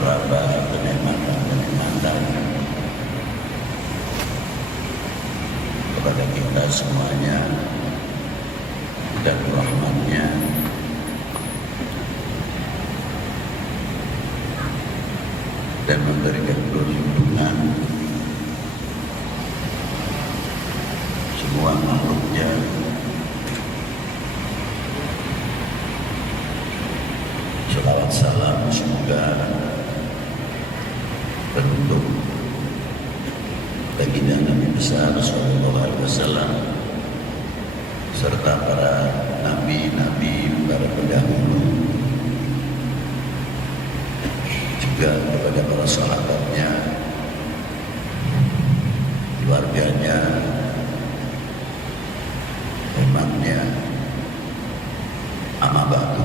beberapa kenikmatan kepada kita semuanya dan rahmatnya dan memberikan perlindungan semua makhluknya selawat salam semoga penutup baginda Nabi besar Sallallahu Alaihi Wasallam serta para nabi-nabi, para pendahulu, juga kepada para sahabatnya, keluarganya, umatnya. Amma ba'du.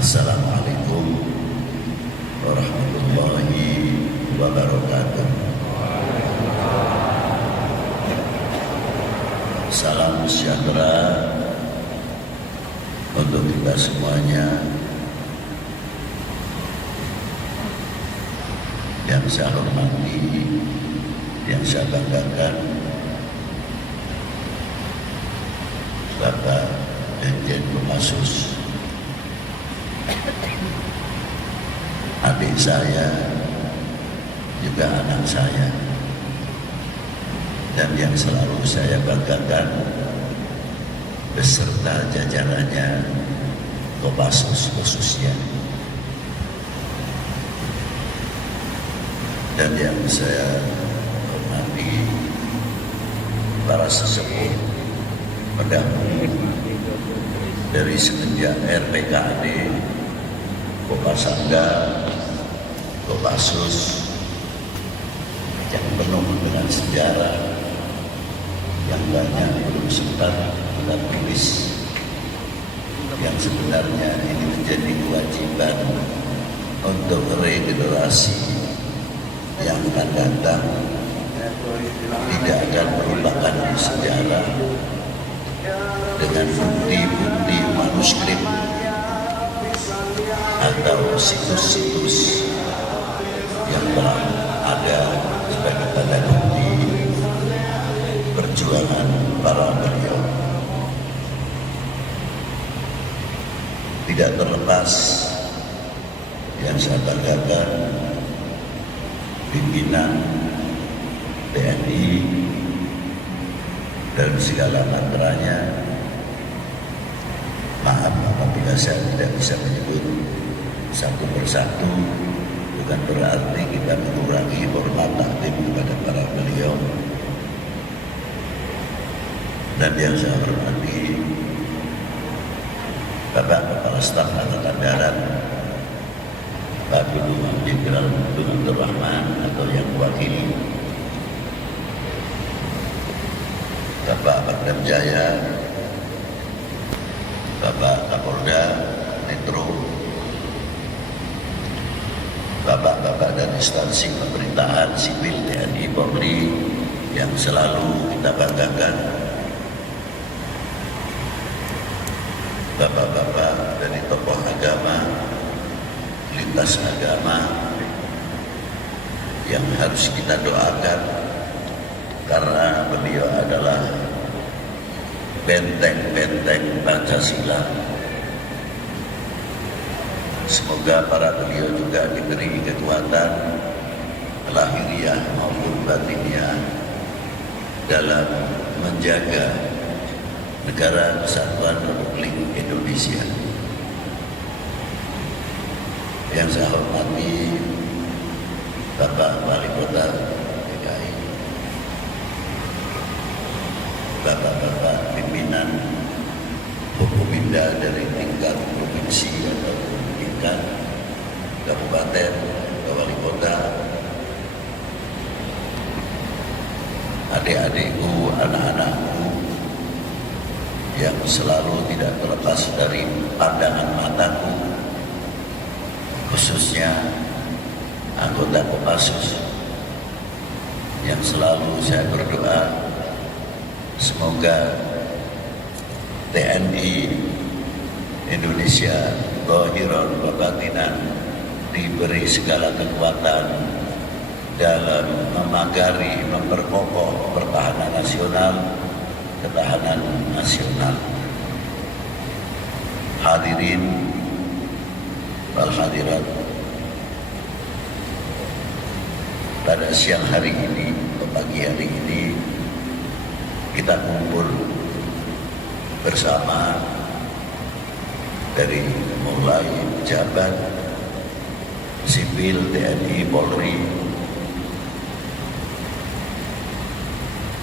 Assalamualaikum warahmatullahi wabarakatuh. Salam sejahtera untuk kita semuanya. Yang saya hormati, yang saya banggakan, Bapak Dirjen Kopassus, adik saya, juga anak saya, dan yang selalu saya banggakan beserta jajarannya Kopassus khususnya, dan yang saya hormati para sesepuh pendahulu dari semenjak RPKAD, Kopasangga, Kopassus yang penuh dengan sejarah yang banyak belum sempat kita tulis, yang sebenarnya ini menjadi kewajiban untuk regenerasi yang akan datang, tidak akan melupakan sejarah dengan bukti-bukti manuskrip atau situs-situs yang telah ada sebagai tanda bukti perjuangan para beliau. Tidak terlepas yang saya banggakan pimpinan TNI dan segala mantranya. Maaf apabila saya tidak bisa menyebut satu persatu, bukan berarti kita mengurangi hormat takdim kepada para beliau. Dan yang saya hormati Bapak Kepala Staf Angkatan Darat, Pak Guru Jenderal Abdul Rahman atau yang mewakili, Bapak Pangdam Jaya, Bapak Kapolda Metro, Bapak-bapak dan instansi pemerintahan sipil TNI Polri yang selalu kita banggakan, Bapak-bapak dari tokoh agama, lintas agama yang harus kita doakan karena beliau adalah benteng-benteng Pancasila. Semoga para beliau juga diberi kekuatan lahiriah maupun batiniah dalam menjaga negara Kesatuan Republik Indonesia. Yang saya hormati Bapak Wali Kota DKI, Bapak-bapak pimpinan Forkopimda dari tingkat provinsi atau tingkat kabupaten, wali kota, adik-adikku, anak-anakku yang selalu tidak terlepas dari pandangan mataku, khususnya anggota Kopassus yang selalu saya berdoa semoga TNI Indonesia zahiran wa batinan diberi segala kekuatan dalam memagari, memperkokoh pertahanan nasional, ketahanan nasional. Hadirin wal hadirat, pada siang hari ini, pagi hari ini, kita kumpul bersama dari mulai pejabat, sipil, TNI, Polri,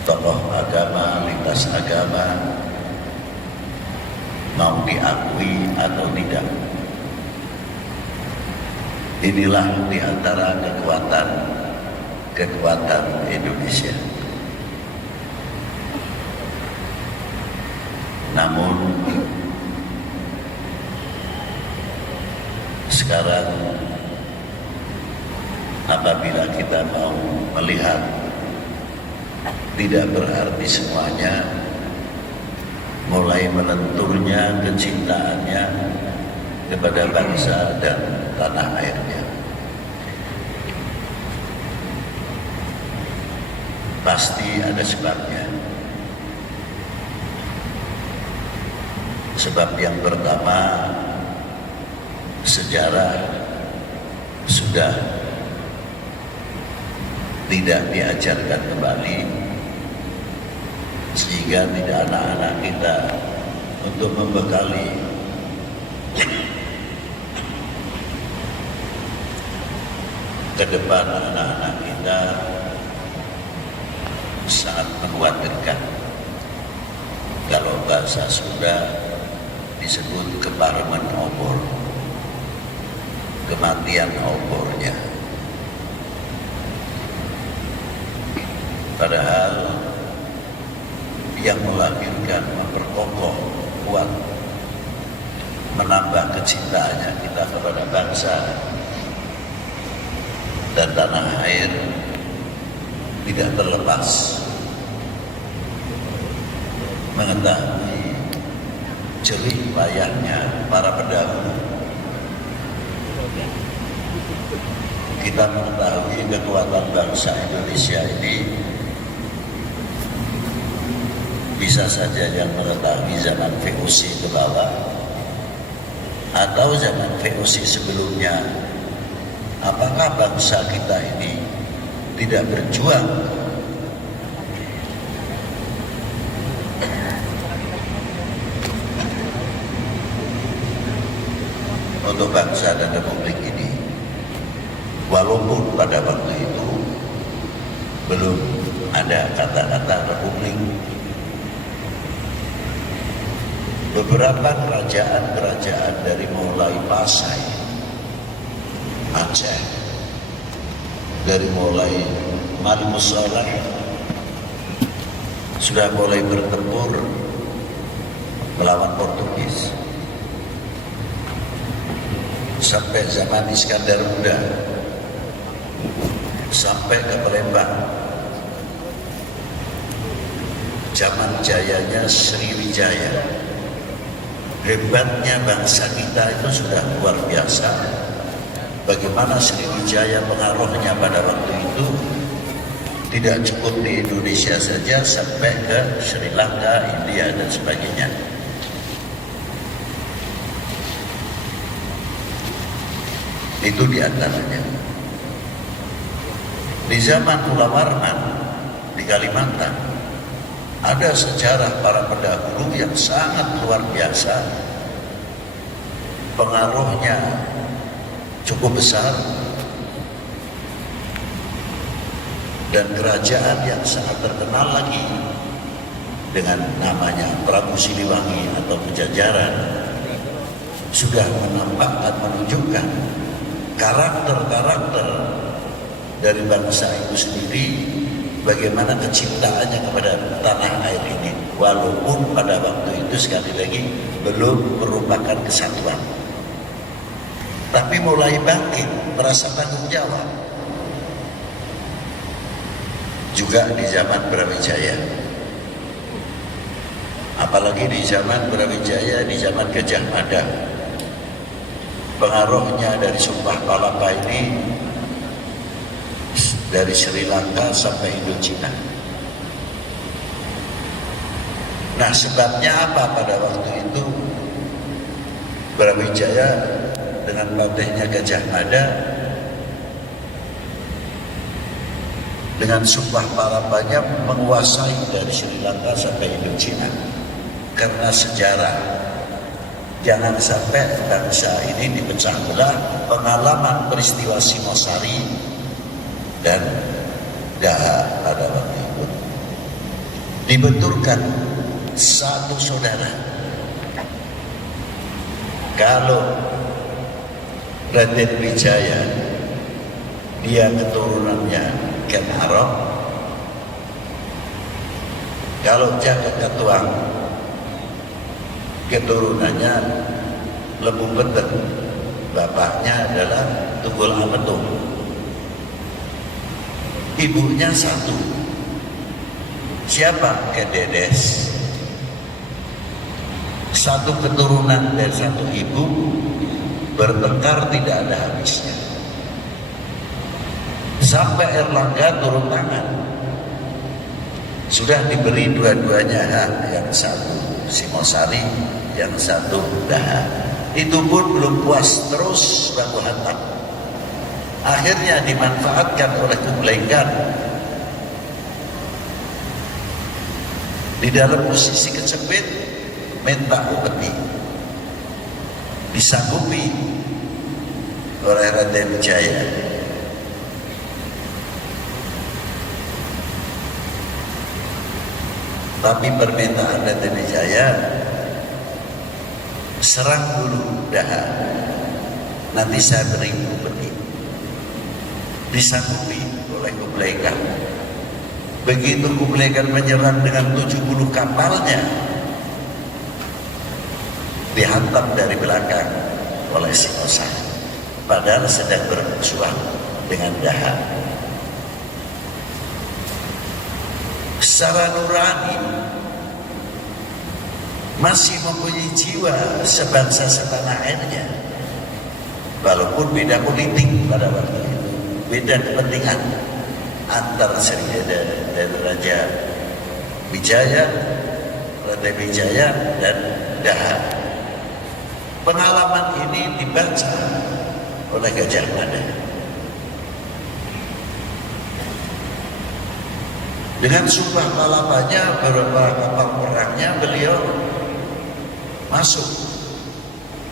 tokoh agama, lintas agama, mau diakui atau tidak. Inilah di antara kekuatan Indonesia. Namun sekarang apabila kita mau melihat, tidak berarti semuanya mulai melenturnya kecintaannya kepada bangsa dan tanah airnya. Pasti ada sebabnya. Sebab yang pertama, sejarah sudah tidak diajarkan kembali, sehingga tidak anak-anak kita untuk membekali ke depan anak-anak kita sangat mengkhawatirkan. Kalau bahasa Sunda disebut keparman obor, kematian obornya. Padahal yang melahirkan, memperkokoh, kuat, menambah kecintaannya kita kepada bangsa dan tanah air tidak terlepas mengetahui jerih payahnya para pendahulu. Kita mengetahui kekuatan bangsa Indonesia ini bisa saja yang mengetahui zaman VOC ke bawah atau zaman VOC sebelumnya. Apakah bangsa kita ini tidak berjuang untuk bangsa dan republik ini, walaupun pada waktu itu belum ada kata-kata republik. Beberapa kerajaan-kerajaan dari mulai Pasai, Aceh, dari mulai Marimusoleh sudah mulai bertempur melawan Portugis. Sampai zaman Iskandar Muda, sampai ke Palembang, zaman jayanya Sriwijaya. Hebatnya bangsa kita itu sudah luar biasa. Bagaimana Sriwijaya pengaruhnya pada waktu itu tidak cukup di Indonesia saja, sampai ke Sri Lanka, India, dan sebagainya. Itu diantaranya. Di zaman Mula Warman di Kalimantan, ada sejarah para pendahulu yang sangat luar biasa. Pengaruhnya cukup besar. Dan kerajaan yang sangat terkenal lagi dengan namanya Prabu Siliwangi atau Pajajaran sudah menampakkan, menunjukkan karakter-karakter dari bangsa itu sendiri, bagaimana kecintaannya kepada tanah air ini, walaupun pada waktu itu sekali lagi belum merupakan kesatuan, tapi mulai bangkit, merasa tanggung jawab. Juga di zaman Brawijaya, apalagi di zaman Brawijaya, di zaman Gajah Mada, pengaruhnya dari Sumpah Palapa ini dari Sri Lanka sampai Indochina. Nah, sebabnya apa pada waktu itu Brawijaya dengan patihnya Gajah Mada dengan Sumpah Palapanya menguasai dari Sri Lanka sampai Indochina. Karena sejarah, jangan sampai bangsa ini dipecah belah. Pengalaman peristiwa Singosari dan Daha pada waktu itu dibenturkan satu saudara. Kalau Raden Wijaya dia keturunannya Ken Arok, kalau Jaka Ketuang keturunannya Lembu Betet, bapaknya adalah Tunggul Ametung, ibunya satu. Siapa? Kededes. Satu keturunan dari satu ibu bertengkar tidak ada habisnya. Sampai Erlangga turun tangan. Sudah diberi dua-duanya hak, yang satu Singosari, yang satu Daha. Itu pun belum puas, terus baku hantam. Akhirnya dimanfaatkan oleh Kublai Khan di dalam posisi kecepit, minta upeti, disanggupi oleh Raden Wijaya. Tapi permintaan Raden Wijaya, serang dulu Daha, nanti saya beri upeti. Disanggupi oleh Kublai Khan. Begitu Kublai Khan menyerang dengan 70 kapalnya, dihantam dari belakang oleh Singosari, padahal sedang bermusuhan dengan Daha. Secara nurani masih mempunyai jiwa sebangsa setanah airnya, walaupun beda politik pada waktu itu, beda kepentingan antara dan Raja Wijaya, Raden Wijaya dan Daha. Pengalaman ini dibaca oleh Gajah Mada. Dengan Sumpah Palapanya, beberapa kapal perangnya beliau masuk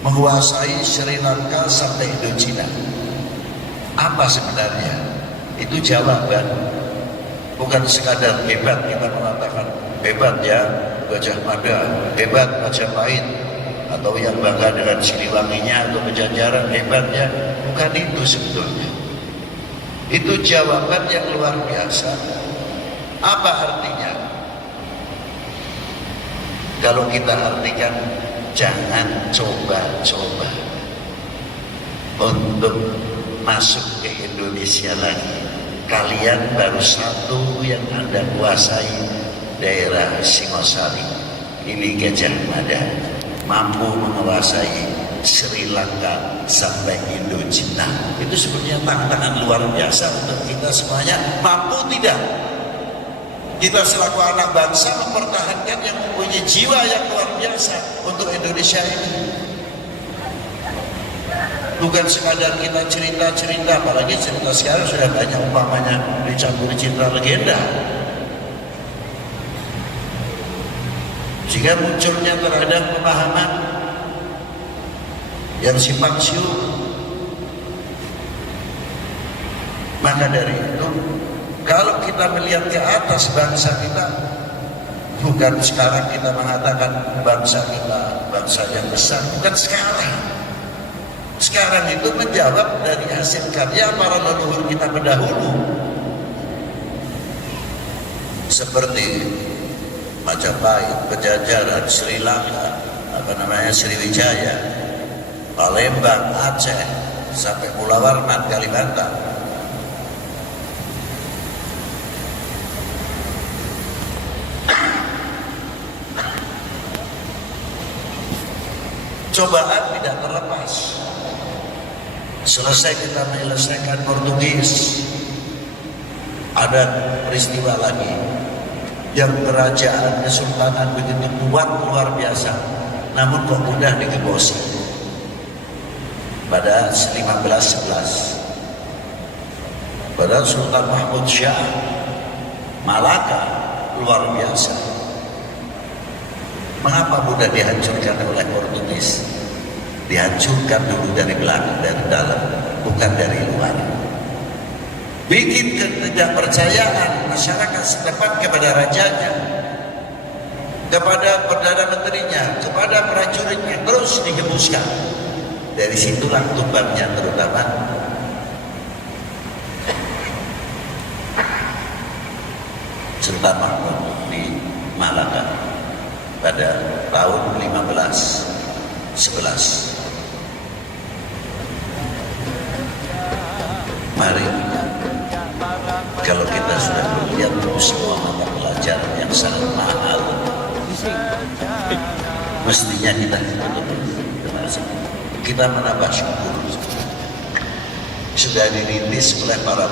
menguasai Sri Lanka sampai Indochina. Apa sebenarnya? Itu jawaban, bukan sekadar hebat kita mengatakan hebat ya Gajah Mada, hebat Majapahit, atau yang bangga dengan Siliwanginya atau Pajajaran hebatnya. Bukan itu sebetulnya. Itu jawaban yang luar biasa. Apa artinya? Kalau kita artikan, jangan coba-coba untuk masuk ke Indonesia lagi. Kalian baru satu yang Anda kuasai, daerah Singosari. Ini Gajah Mada mampu menguasai Sri Lanka sampai Indochina. Itu sebenarnya tantangan luar biasa untuk kita semuanya. Mampu tidak kita selaku anak bangsa mempertahankan yang mempunyai jiwa yang luar biasa untuk Indonesia ini? Bukan sekadar kita cerita-cerita, apalagi cerita sekarang sudah banyak umpamanya dicampuri cerita legenda, sehingga munculnya terhadap pemahaman yang simpang siur. Maka dari itu, kalau kita melihat ke atas bangsa kita, bukan sekarang kita mengatakan bangsa kita bangsa yang besar, bukan sekarang. Sekarang itu menjawab dari hasil karya para leluhur kita pendahulu, seperti Majapahit, Pajajaran, Sri Lanka, Sriwijaya, Palembang, Aceh, sampai Pulau Warman, Kalimantan. Cobaan tidak terlepas. Selesai kita menyelesaikan Portugis, ada peristiwa lagi yang kerajaan kesultanan begitu kuat luar biasa, namun kok mudah digebosi. Pada 1511, pada Sultan Mahmud Shah, Malaka luar biasa. Mengapa mudah dihancurkan oleh Portugis? Dihancurkan dulu dari belakang, dari dalam, bukan dari luar. Bikin ketidakpercayaan masyarakat setempat kepada rajanya, kepada perdana menterinya, kepada prajuritnya, terus digembuskan. Dari situlah tumbangnya terutama Sultan Mahmud di Malaka pada tahun 1511. Mari, kalau kita sudah melihat semua mata pelajaran yang sangat mahal, mestinya kita menambah syukur. Sudah dirintis oleh para